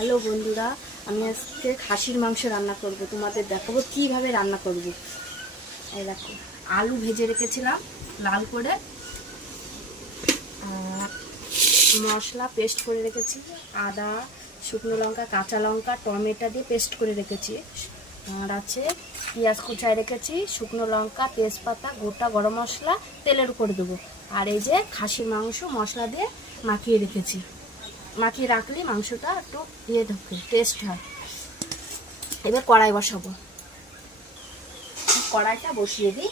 Hello বন্ধুরা, আমি আজকে খাসির মাংস রান্না করব। তোমাদের দেখাবো কিভাবে রান্না করব। এই দেখো, আলু ভেজে রেখেছিলাম লাল করে, মশলা পেস্ট করে রেখেছি, আদা, শুকনো লঙ্কা, কাঁচা লঙ্কা, টমেটো দিয়ে পেস্ট করে রেখেছি। আর আছে পেঁয়াজ কুচায় রেখেছি, শুকনো লঙ্কা, তেজপাতা, গোটা গরম মশলা তেলের উপরে দেবো। আর এই যে খাসির মাংস মশলা দিয়ে মাখিয়ে রেখেছি। মাখিয়ে রাখলে মাংসটা একটু ঢোকে, টেস্ট হয়। এবার কড়াই বসাবো। কড়াইটা বসিয়ে দিই।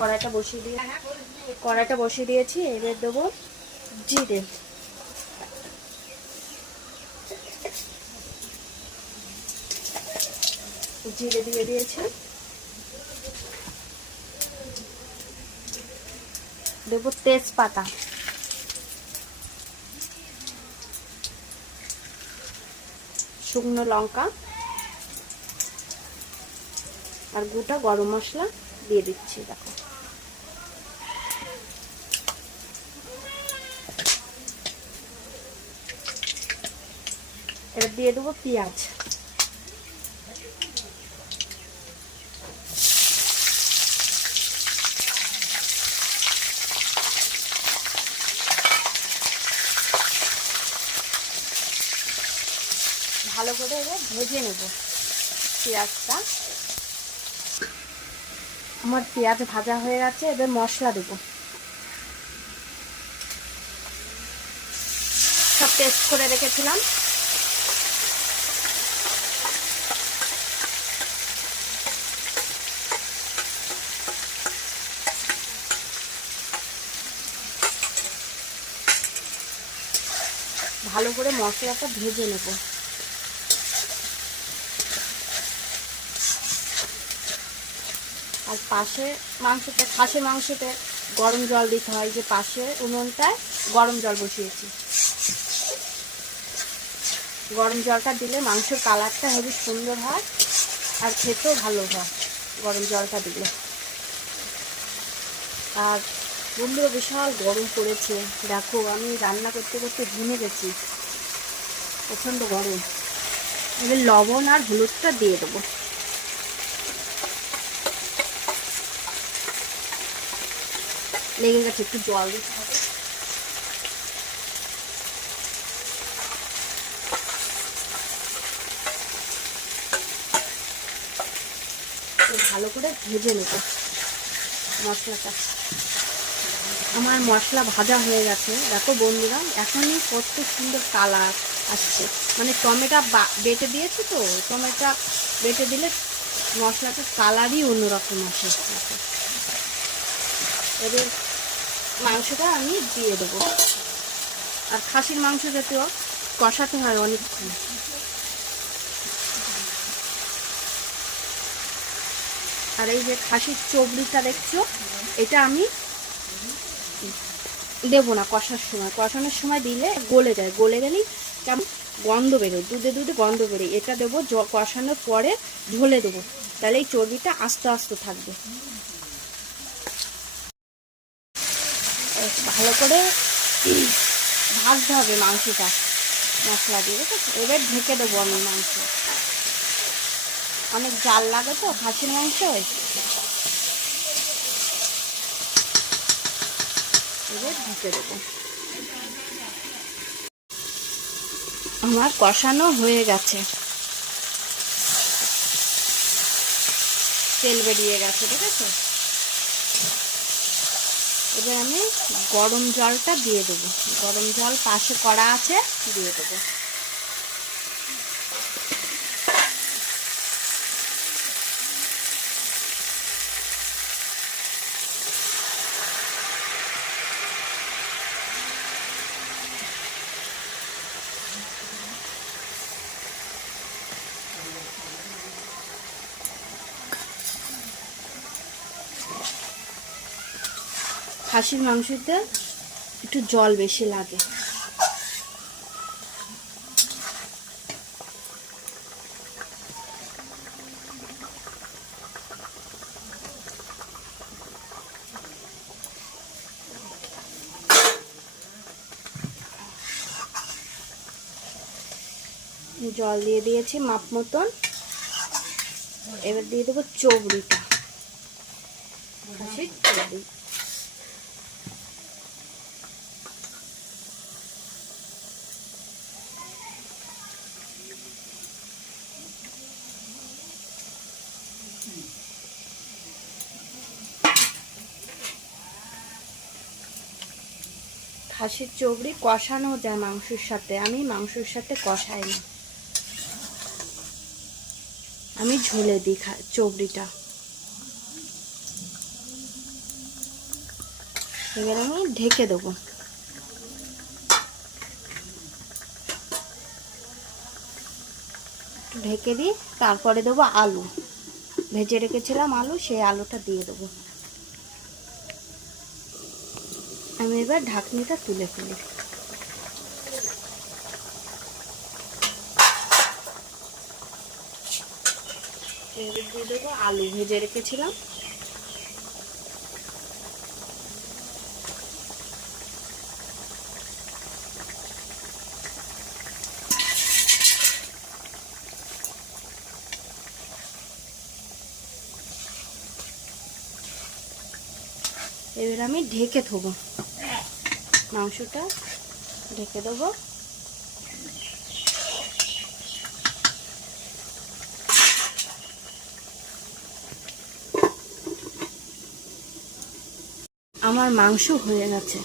কড়াইটা বসিয়ে দিয়েছি। এবার দেবো জিরে, জিরে দিয়ে দিয়েছি। দেবো তেজপাতা, শুকনো লঙ্কা আর গোটা গরম মশলা দিয়ে দিচ্ছি। দেখো, এবার দিয়ে দেবো পেঁয়াজ। ভালো করে এবার ভেজে নেব পেঁয়াজটা। আমার পেঁয়াজ ভাজা হয়ে গেছে। এবার মশলা দেবো, সব পেস্ট করে রেখেছিলাম। ভালো করে মশলাটা ভেজে নেব। আর পাশে খাসির মাংসতে গরম জল দিতে হয়, যে পাশে উনুনটায় গরম জল বসিয়েছি। গরম জলটা দিলে মাংসের কালারটা হেবি সুন্দর হয় আর খেতেও ভালো হয় গরম জলটা দিলে। আর বন্ধুরা, বিশাল গরম পড়েছে। দেখো, আমি রান্না করতে করতে ঘেমে গেছি, প্রচণ্ড গরম। এবার লবণ আর হলুদটা দিয়ে দেবো। লেগে গেছে, একটু জল দিতে হবে। ভালো করে ভেজে নেব মশলাটা। আমার মশলা ভাজা হয়ে গেছে। দেখো বন্ধুরা, এখনই কত সুন্দর কালার আসছে। মানে টমেটো বেটে দিয়েছি তো, টমেটো বেটে দিলে মশলাটার কালারই অন্যরকম আসে। এবার মাংসটা আমি দিয়ে দেবো। আর খাসির মাংস জাতীয় কষাতে হয় অনেকক্ষণ। আর এই যে খাসির চর্বিটা দেখছো, এটা আমি দেবো না কষানোর সময় দিলে গলে যায়। গলে গেলেই কেমন গন্ধ বেরোয়, দুধে দুধে গন্ধ বেরোয়। এটা দেবো কষানোর পরে ঝোলে দেবো, তাহলে এই চর্বিটা আস্তে আস্তে থাকবে। ভালো করে ভাজতে হবে মাংসটা মশলা দিয়ে, ঠিক আছে? এবার ঢেকে দেবো আমি মাংস। অনেক জাল লাগে তো খাসির মাংস। এবার ঢেকে দেবো। আমার কষানো হয়ে গেছে, তেল বেরিয়ে গেছে, ঠিক আছে? এবার আমি গরম জলটা দিয়ে দেবো। গরম জল পাশে কড়া আছে, দিয়ে দেবো। খাসির মাংসতে একটু জল বেশি লাগে। জল দিয়ে দিয়েছি মাপ মতন। এবার দিয়ে দেবো চবড়িটা, খাসির চবড়ি। খাসির চবড়ি কষানো যায় মাংসের সাথে, আমি মাংসের সাথে কষাই না, আমি ঝোলে দিই চবড়িটা। এবার আমি ঢেকে দেবো। ঢেকে দিই, তারপরে দেবো আলু, ভেজে রেখেছিলাম আলু, সেই আলুটা দিয়ে দেবো। আমি এবার ঢাকনিটা তুলে ফেলি। এবার দিয়ে দেবো আলু ভেজে রেখেছিলাম। এবার আমি ঢেকে থবো, মাংসটা ঢেকে দেবো। আমার মাংস হয়ে গেছে।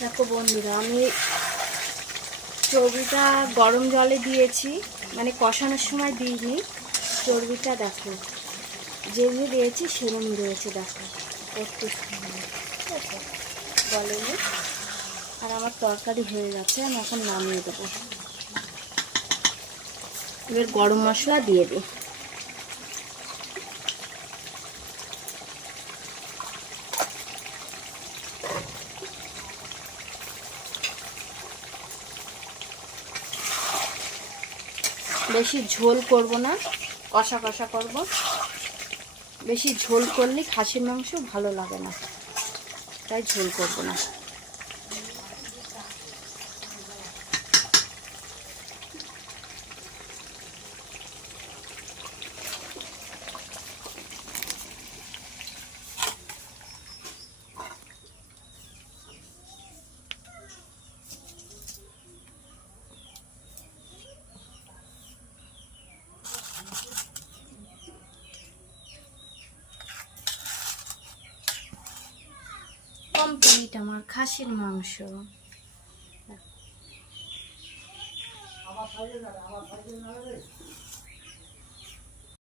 দেখো বন্ধুরা, আমি চর্বিটা গরম জলে দিয়েছি, মানে কষানোর সময় দিইনি। চর্বিটা দেখো যেমনি দিয়েছি সেরমই রয়েছে, দেখো একটু বলেনি। আর আমার তরকারি হয়ে গেছে, আমি এখন নামিয়ে দেবো। এবার গরম মশলা দিয়ে দিই। বেশি ঝোল করব না, কষা কষা করব। বেশি ঝোল করলে খাসির মাংস ভালো লাগে না, তাই ঝোল করব না। কমপ্লিট আমার খাসির মাংস।